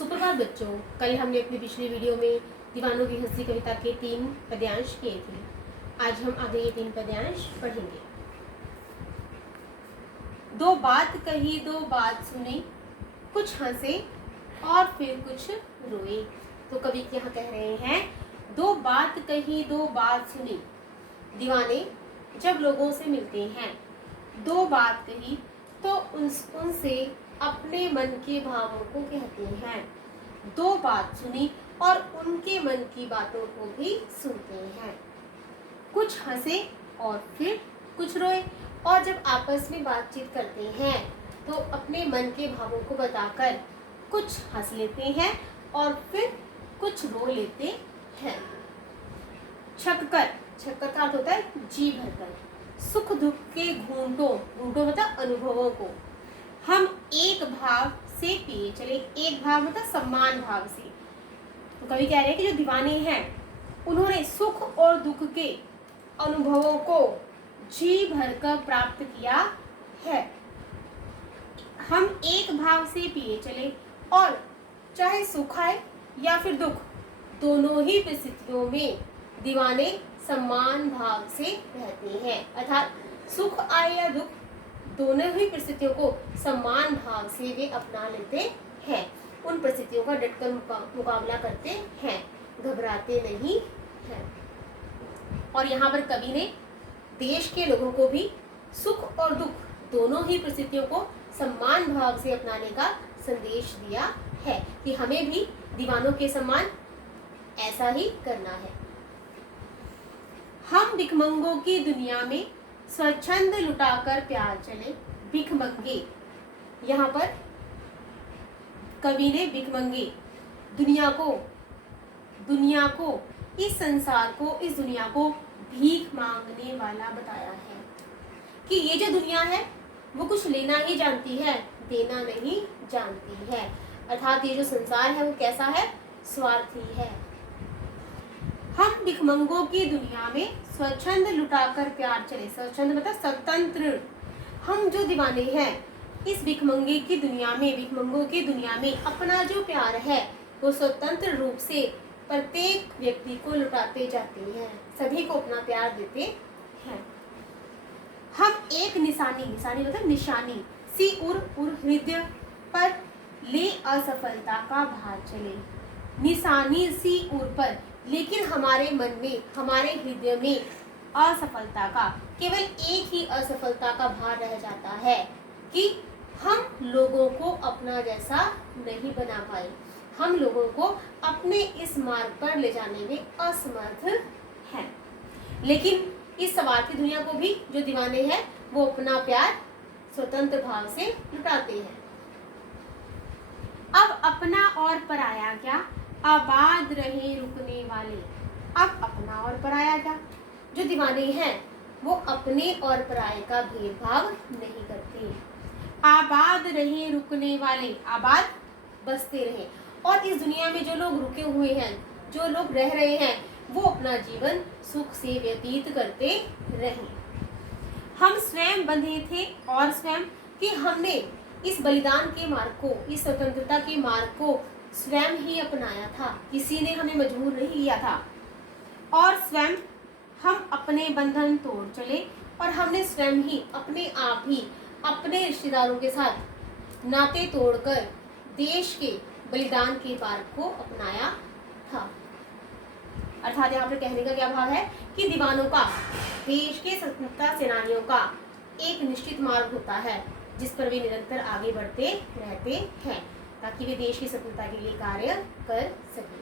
सुप्रभात बच्चों। कल हमने अपनी पिछली वीडियो में दीवानों की हंसी कविता के 3 पद्यांश किए थे। आज हम आगे ये 3 पद्यांश पढ़ेंगे। दो बात कही दो बात सुनी, कुछ हंसे और फिर कुछ रोए। तो कवि यहाँ कह रहे हैं, दो बात कही दो बात सुनी। दीवाने जब लोगों से मिलते हैं, दो बात कही तो उनसे अपने मन के भावों को कहते हैं। दो बात सुनी और उनके मन की बातों को भी सुनते हैं। कुछ हंसे और फिर कुछ रोए। और जब आपस में बातचीत करते हैं तो अपने मन के भावों को बताकर कुछ हंस लेते हैं और फिर कुछ रो लेते हैं। छककर, छककर का अर्थ होता है जी भरकर। सुख दुख के घूंटों, घूंटों मतलब अनुभवों को हम एक भाव से पिए चले। एक भाव मतलब सम्मान भाव से। तो कवि कह रहे हैं कि जो दीवाने हैं उन्होंने सुख और दुख के अनुभवों को जी भरकर प्राप्त किया है। हम एक भाव से पिए चले और चाहे सुख आए या फिर दुख, दोनों ही परिस्थितियों में दीवाने सम्मान भाव से रहते हैं। अर्थात सुख आए या दुख, दोनों ही परिस्थितियों को सम्मान भाव से वे अपना लेते हैं। उन परिस्थितियों का डटकर मुकाबला करते हैं, घबराते नहीं हैं। और यहाँ पर कवि ने देश के लोगों को भी सुख और दुख, दोनों ही परिस्थितियों को सम्मान भाव से अपनाने का संदेश दिया है कि हमें भी दीवानों के समान ऐसा ही करना है। हम भिखमंगों की दुनिया में स्वच्छंद लुटाकर प्यार चले। भिखमंगे, यहाँ पर कवि ने भिखमंगे दुनिया को, इस संसार को, इस दुनिया को भीख मांगने वाला बताया है कि ये जो दुनिया है वो कुछ लेना ही जानती है, देना नहीं जानती है। अर्थात ये जो संसार है वो कैसा है? स्वार्थी है। हम भिखमंगों की दुनिया में स्वच्छंद लुटाकर प्यार चले। स्वच्छंद मतलब स्वतंत्र। हम जो दीवाने हैं इस भिखमंगे की दुनिया में, भिखमंगों की दुनिया में अपना जो प्यार है वो स्वतंत्र रूप से प्रत्येक व्यक्ति को लुटाते जाते हैं, सभी को अपना प्यार देते हैं। हम एक निशानी, निशानी मतलब निशानी, सी उर हृदय पर ले असफलता का भार चले। निशानी सी उर पर, लेकिन हमारे मन में, हमारे हृदय में असफलता का, केवल एक ही असफलता का भार रह जाता है कि हम लोगों को अपना जैसा नहीं बना पाए, हम लोगों को अपने इस मार्ग पर ले जाने में असमर्थ हैं। लेकिन इस स्वार्थी दुनिया को भी जो दीवाने हैं वो अपना प्यार स्वतंत्र भाव से लुटाते हैं। अब अपना और पराया क्या, आबाद रहे रुकने वाले। अब अपना और पराया क्या, जो दीवाने हैं वो अपने और पराये का भेदभाव नहीं करते। आबाद रहे रुकने वाले, आबाद बसते रहे। और इस दुनिया में जो लोग रुके हुए हैं, जो लोग रह रहे हैं, वो अपना जीवन सुख से व्यतीत करते रहे। हम स्वयं बंधे थे और स्वयं कि हमने इस बलिदान के मार्ग को, इस स्वतंत्रता के मार्ग को स्वयं ही अपनाया था, किसी ने हमें मजबूर नहीं किया था। और स्वयं हम अपने बंधन तोड़ चले और हमने स्वयं ही अपने आप ही अपने रिश्तेदारों के साथ नाते तोड़कर देश के बलिदान के मार्ग को अपनाया था। अर्थात यहाँ पर कहने का क्या भाव है कि दीवानों का, देश के स्वतंत्रता सेनानियों का एक निश्चित मार्ग होता है जिस पर वे निरंतर आगे बढ़ते रहते हैं ताकि वे देश की स्वतंत्रता के लिए कार्य कर सकें।